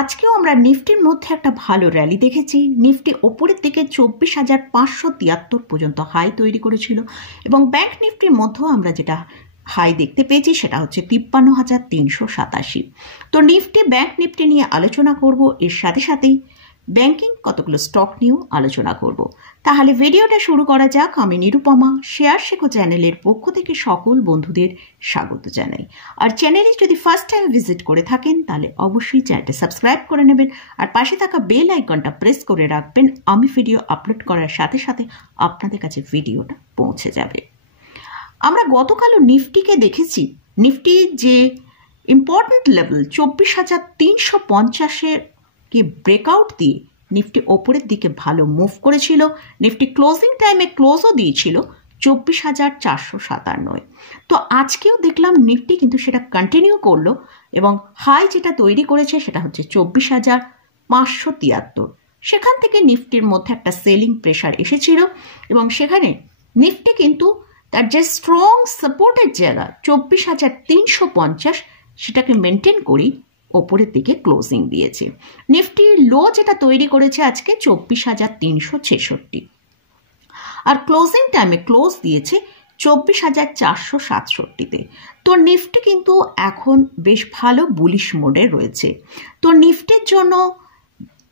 আজকেও আমরা নিফটির মধ্যে একটা ভালো র্যালি দেখেছি। নিফটি ওপরের দিকে 24,573 পর্যন্ত হাই তৈরি করেছিল এবং ব্যাংক নিফটির মধ্যেও আমরা যেটা হাই দেখতে পেয়েছি সেটা হচ্ছে 53,387। তো নিফটি ব্যাংক নিফটি নিয়ে আলোচনা করব, এর সাথে সাথেই ব্যাংকিং কতগুলো স্টক নিয়েও আলোচনা করব। তাহলে ভিডিওটা শুরু করা যাক। আমি নিরুপমা, শেয়ার শেখো চ্যানেলের পক্ষ থেকে সকল বন্ধুদের স্বাগত জানাই। আর চ্যানেলে যদি ফার্স্ট টাইম ভিজিট করে থাকেন তাহলে অবশ্যই চ্যানেলটা সাবস্ক্রাইব করে নেবেন আর পাশে থাকা বেল আইকনটা প্রেস করে রাখবেন। আমি ভিডিও আপলোড করার সাথে সাথে আপনাদের কাছে ভিডিওটা পৌঁছে যাবে। আমরা গতকালও নিফটিকে দেখেছি, নিফটি যে ইম্পর্টেন্ট লেভেল 24,350-এর কে ব্রেকআউট দিয়ে নিফটি ওপরের দিকে ভালো মুভ করেছিল। নিফটি ক্লোজিং টাইমে ক্লোজও দিয়েছিল 24,457। তো আজকেও দেখলাম নিফটি কিন্তু সেটা কন্টিনিউ করলো এবং হাই যেটা তৈরি করেছে সেটা হচ্ছে 24,573। সেখান থেকে নিফটির মধ্যে একটা সেলিং প্রেশার এসেছিল এবং সেখানে নিফটি কিন্তু তার যে স্ট্রং সাপোর্টের জায়গা 24,350 সেটাকে মেনটেন করেই ওপরের দিকে ক্লোজিং দিয়েছে। নিফটি লো যেটা তৈরি করেছে আজকে 24,366 আর ক্লোজিং টাইমে ক্লোজ দিয়েছে 24,467-তে। তো নিফটি কিন্তু এখন বেশ ভালো বুলিশ মোডে রয়েছে। তো নিফটির জন্য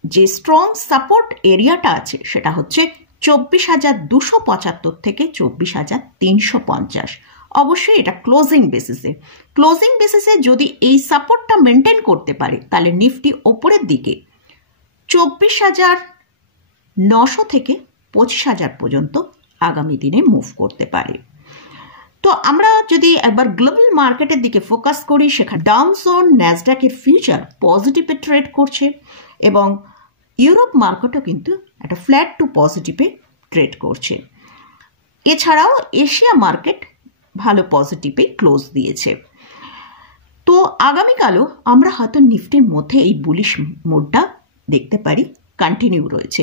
যে স্ট্রং সাপোর্ট এরিয়াটা আছে সেটা হচ্ছে 24,275 থেকে 24,350। অবশ্যই এটা ক্লোজিং বেসিসে যদি এই সাপোর্টটা মেনটেন করতে পারে তাহলে নিফটি ওপরের দিকে 24,900 থেকে 25,000 পর্যন্ত আগামী দিনে মুভ করতে পারে। তো আমরা যদি একবার গ্লোবাল মার্কেটের দিকে ফোকাস করি, সেখানে ডাউ জোন ন্যাসড্যাকের ফিউচার পজিটিভে ট্রেড করছে এবং ইউরোপ মার্কেটও কিন্তু একটা ফ্ল্যাট টু পজিটিভে ট্রেড করছে। এছাড়াও এশিয়া মার্কেট ভালো পজিটিভে ক্লোজ দিয়েছে। তো আগামীকালও আমরা হয়তো নিফটির মধ্যে এই বুলিশ মোডটা দেখতে পারি, কন্টিনিউ রয়েছে।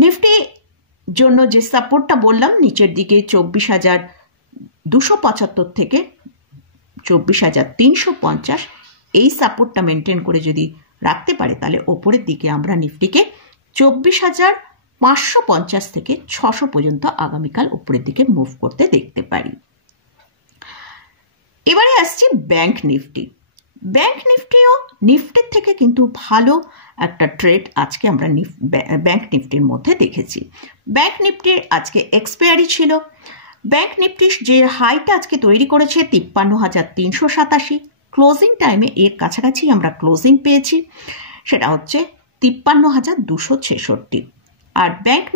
নিফটি জন্য যে সাপোর্টটা বললাম নিচের দিকে 24,275 থেকে 24,350, এই সাপোর্টটা মেনটেন করে যদি রাখতে পারে তাহলে ওপরের দিকে আমরা নিফটিকে 24,550 থেকে 600 পর্যন্ত আগামীকাল উপরের দিকে মুভ করতে দেখতে পারি। এবারে আসছি ব্যাংক নিফটি। ব্যাংক নিফটিও নিফটির থেকে কিন্তু ভালো একটা ট্রেড আজকে আমরা ব্যাংক নিফটির মধ্যে দেখেছি। ব্যাংক নিফটির আজকে এক্সপায়ারি ছিল। ব্যাংক নিফটি যে হাইটা আজকে তৈরি করেছে 53,387, ক্লোজিং টাইমে এর কাছাকাছি আমরা ক্লোজিং পেয়েছি, সেটা হচ্ছে 53,266। আর ব্যাংক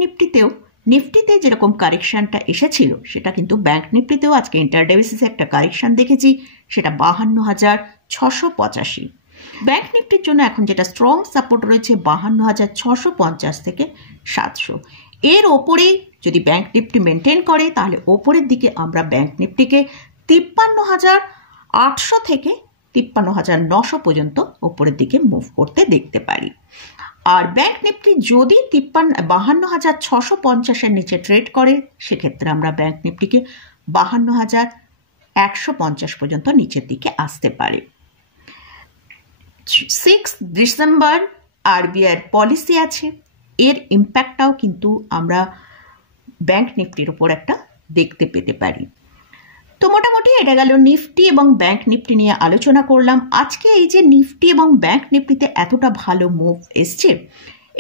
নিফটিতে যেরকম কারেকশানটা এসেছিল সেটা কিন্তু ব্যাংক নিফটিতেও আজকে ইন্টারডে বেসিসে একটা কারেকশান দেখেছি, সেটা 52,685। ব্যাংক নিফটির জন্য এখন যেটা স্ট্রং সাপোর্ট রয়েছে 52,650 থেকে 700। এর ওপরেই যদি ব্যাংক নিফটি মেনটেন করে তাহলে ওপরের দিকে আমরা ব্যাংক নিফটিকে 53,800 থেকে 53,900 পর্যন্ত ওপরের দিকে মুভ করতে দেখতে পারি। আর ব্যাংক নিফটি যদি 52,650-এর নিচে ট্রেড করে সেক্ষেত্রে আমরা ব্যাংক নিফটিকে 52,150 পর্যন্ত নিচের দিকে আসতে পারে। 6 ডিসেম্বর আরবিআইয়ের পলিসি আছে, এর ইম্প্যাক্টটাও কিন্তু আমরা ব্যাংক নিফটির উপর একটা দেখতে পেতে পারি। তো মোটামুটি এটা গেল নিফটি এবং ব্যাংক নিফটি নিয়ে আলোচনা করলাম। আজকে এই যে নিফটি এবং ব্যাংক নিফটিতে এতটা ভালো মুভ এসছে,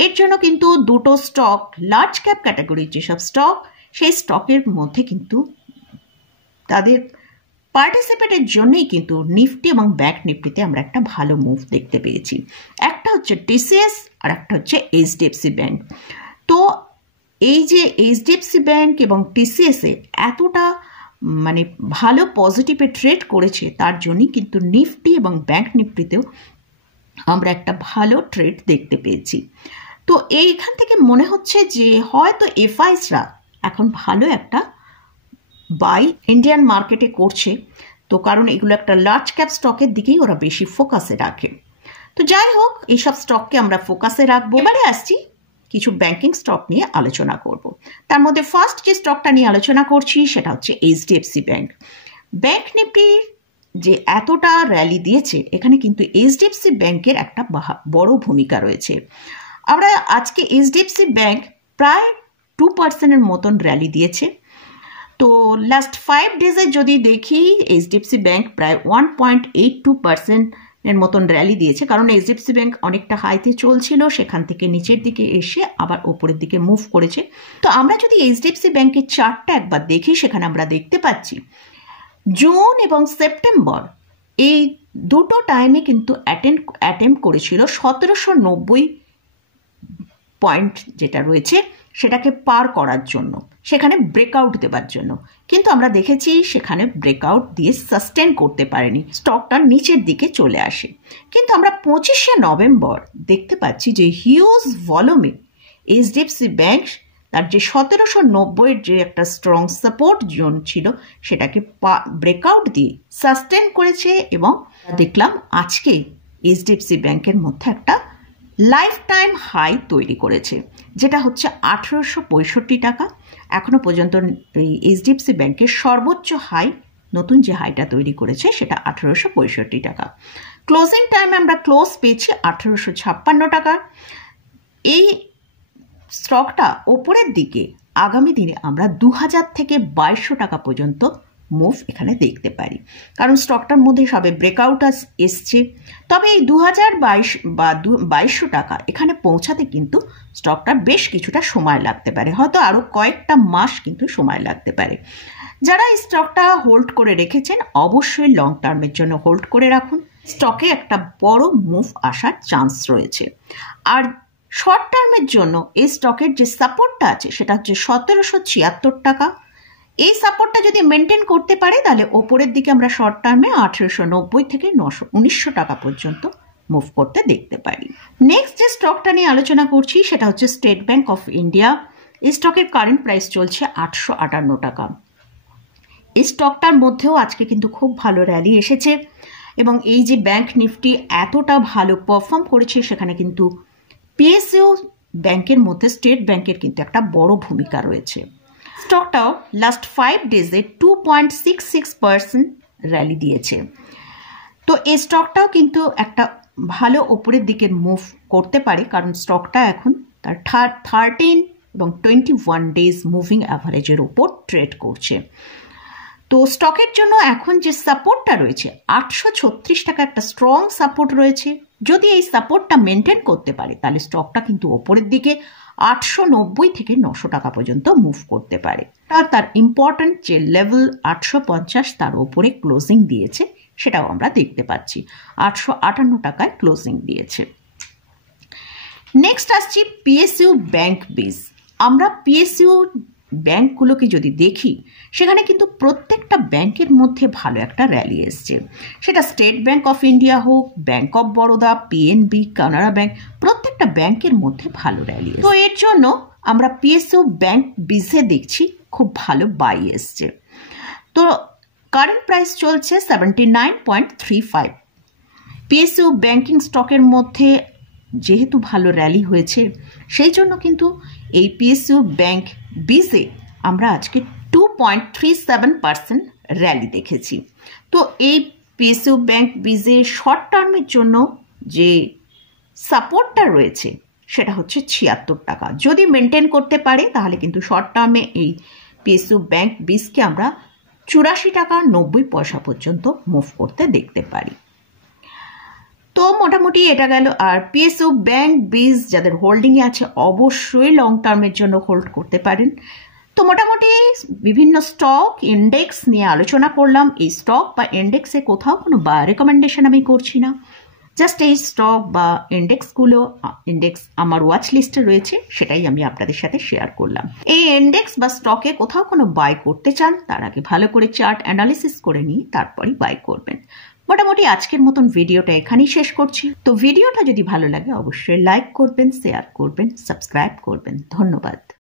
এর জন্য কিন্তু দুটো স্টক, লার্জ ক্যাপ ক্যাটাগরির যেসব স্টক, সেই স্টকের মধ্যে কিন্তু তাদের পার্টিসিপেটের জন্যই কিন্তু নিফটি এবং ব্যাংক নিফটিতে আমরা একটা ভালো মুভ দেখতে পেয়েছি। একটা হচ্ছে টিসিএস আর একটা হচ্ছে এইচডিএফসি ব্যাংক। তো এই যে এইচডিএফসি ব্যাংক এবং টিসিএসে এতটা মানে ভালো পজিটিভে ট্রেড করেছে, তার জন্যই কিন্তু নিফটি এবং ব্যাংক নিফটিতেও আমরা একটা ভালো ট্রেড দেখতে পেয়েছি। তো এইখান থেকে মনে হচ্ছে যে হয়তো এফআইসরা এখন ভালো একটা বাই ইন্ডিয়ান মার্কেটে করছে, তো কারণ এগুলো একটা লার্জ ক্যাপ স্টকের দিকেই ওরা বেশি ফোকাসে রাখে। তো যাই হোক, এইসব স্টককে আমরা ফোকাসে রাখবো। এবারে আসছি কিছু ব্যাংকিং স্টক নিয়ে আলোচনা করব। তার মধ্যে ফার্স্ট যে স্টকটা নিয়ে আলোচনা করছি সেটা হচ্ছে এইচডিএফসি ব্যাংক। ব্যাংক নিফটির যে এতটা র্যালি দিয়েছে এখানে কিন্তু এইচডিএফসি ব্যাংকের একটা বড় ভূমিকা রয়েছে। আমরা আজকে এইচডিএফসি ব্যাংক প্রায় 2% মতন র্যালি দিয়েছে। তো লাস্ট 5 ডেজে যদি দেখি এইচডিএফসি ব্যাংক প্রায় 1.82% মতন র্যালি দিয়েছে, কারণ এইচডিএফসি ব্যাংক অনেকটা হাইতে চলছিল, সেখান থেকে নিচের দিকে এসে আবার ওপরের দিকে মুভ করেছে। তো আমরা যদি এইচডিএফসি ব্যাংকের চার্টটা একবার দেখি, সেখানে আমরা দেখতে পাচ্ছি জুন এবং সেপ্টেম্বর এই দুটো টাইমে কিন্তু অ্যাটেম্প করেছিল 1790 পয়েন্ট যেটা রয়েছে সেটাকে পার করার জন্য, সেখানে ব্রেকআউট দেওয়ার জন্য, কিন্তু আমরা দেখেছি সেখানে ব্রেকআউট দিয়ে সাস্টেন করতে পারেনি, স্টকটা নিচের দিকে চলে আসে। কিন্তু আমরা 25শে নভেম্বর দেখতে পাচ্ছি যে হিউজ ভলিউমে এইচডিএফসি ব্যাংক তার যে 1790 যে একটা স্ট্রং সাপোর্ট জোন ছিল সেটাকে ব্রেকআউট দিয়ে সাস্টেন করেছে, এবং দেখলাম আজকে এইচডিএফসি ব্যাংকের মধ্যে একটা লাইফ টাইম হাই তৈরি করেছে, যেটা হচ্ছে 1865 টাকা। এখনো পর্যন্ত এই এইচডিএফসি ব্যাংকের সর্বোচ্চ হাই, নতুন যে হাইটা তৈরি করেছে সেটা 1865 টাকা। ক্লোজিং টাইমে আমরা ক্লোজ পেয়েছি 1856 টাকা। এই স্টকটা ওপরের দিকে আগামী দিনে আমরা 2000 থেকে 2200 টাকা পর্যন্ত মুভ এখানে দেখতে পারি, কারণ স্টকটার মধ্যে সবে ব্রেকআউট এসছে। তবে এই 2022 বা 2200 টাকা এখানে পৌঁছাতে কিন্তু স্টকটার বেশ কিছুটা সময় লাগতে পারে, হয়তো আরও কয়েকটা মাস কিন্তু সময় লাগতে পারে। যারা এই স্টকটা হোল্ড করে রেখেছেন অবশ্যই লং টার্মের জন্য হোল্ড করে রাখুন, স্টকে একটা বড় মুভ আসার চান্স রয়েছে। আর শর্ট টার্মের জন্য এই স্টকের যে সাপোর্টটা আছে সেটা হচ্ছে 1776 টাকা। এই সাপোর্টটা যদি মেনটেন করতে পারে তাহলে ওপরের দিকে আমরা শর্ট টার্মে 1890 থেকে 1900 টাকা পর্যন্ত মুভ করতে দেখতে পারি। নেক্সট যে স্টকটা নিয়ে আলোচনা করছি সেটা হচ্ছে স্টেট ব্যাংক অফ ইন্ডিয়া। এই স্টকের কারেন্ট প্রাইস চলছে 858 টাকা। এই স্টকটার মধ্যেও আজকে কিন্তু খুব ভালো র্যালি এসেছে, এবং এই যে ব্যাংক নিফটি এতটা ভালো পারফর্ম করেছে সেখানে কিন্তু পিএসইউ ব্যাংকের মধ্যে স্টেট ব্যাংকের কিন্তু একটা বড় ভূমিকা রয়েছে। স্টকটাও লাস্ট 5 ডেজে 2.66% র্যালি দিয়েছে। তো এই স্টকটাও কিন্তু একটা ভালো ওপরের দিকে মুভ করতে পারে, কারণ স্টকটা এখন তার 13 এবং 21 ডেজ মুভিং অ্যাভারেজের ওপর ট্রেড করছে। তো স্টকের জন্য এখন যে সাপোর্টটা রয়েছে 836 টাকা একটা স্ট্রং সাপোর্ট রয়েছে। যদি এই সাপোর্টটা মেনটেন করতে পারে তাহলে স্টকটা কিন্তু ওপরের দিকে 890 থেকে 900 টাকা পর্যন্ত মুভ করতে পারে। তার ইম্পর্টেন্ট যে লেভেল 850 তার ওপরে ক্লোজিং দিয়েছে, সেটাও আমরা দেখতে পাচ্ছি 858 টাকায় ক্লোজিং দিয়েছে। নেক্সট আসছি পিএসইউ ব্যাংক বেস। আমরা পিএসইউ ব্যাংকগুলোকে যদি দেখি সেখানে কিন্তু প্রত্যেকটা ব্যাংকের মধ্যে ভালো একটা র্যালি এসছে, সেটা স্টেট ব্যাংক অফ ইন্ডিয়া হোক, Bank of Baroda, PNB, Canara bank, প্রত্যেকটা ব্যাংকের মধ্যে ভালো র্যালি। তো এর জন্য আমরা পিএসইউ ব্যাংক বিজে দেখছি খুব ভালো বাই এসছে। তো কারেন্ট প্রাইস চলছে 79.35। পিএসইউ ব্যাংকিং স্টকের মধ্যে যেহেতু ভালো র্যালি হয়েছে সেই জন্য কিন্তু এই পিএসইউ ব্যাংক বিজে আমরা আজকে 2.37% র্যালি দেখেছি। তো এই পিএসইউ ব্যাংক বিজে শর্ট টার্মের জন্য যে সাপোর্টটা রয়েছে সেটা হচ্ছে 76 টাকা। যদি মেনটেন করতে পারে তাহলে কিন্তু শর্ট টার্মে এই পিএসইউ ব্যাংক বিজকে আমরা 84 টাকা 90 পয়সা পর্যন্ত মুভ করতে দেখতে পারি। তো মোটামুটি এটা গেল। আর পিএসইউ ব্যাংক বিজ যাদের হোল্ডিংয়ে আছে অবশ্যই লং টার্মের জন্য হোল্ড করতে পারেন। তো মোটামুটি বিভিন্ন স্টক ইন্ডেক্স নিয়ে আলোচনা করলাম। এই স্টক বা ইন্ডেক্সে কোথাও কোনো রেকমেন্ডেশন আমি করছি না, জাস্ট এই স্টক বা ইন্ডেক্স আমার ওয়াচ লিস্টে রয়েছে, সেটাই আমি আপনাদের সাথে শেয়ার করলাম। এই ইন্ডেক্স বা স্টকে কোথাও কোনো বাই করতে চান তার আগে ভালো করে চার্ট অ্যানালিসিস করে নিয়ে তারপরই বাই করবেন। মোটামুটি আজকের মতন ভিডিওটা এখানেই শেষ করছি। তো ভিডিওটা যদি ভালো লাগে অবশ্যই লাইক করবেন, শেয়ার করবেন, সাবস্ক্রাইব করবেন। ধন্যবাদ।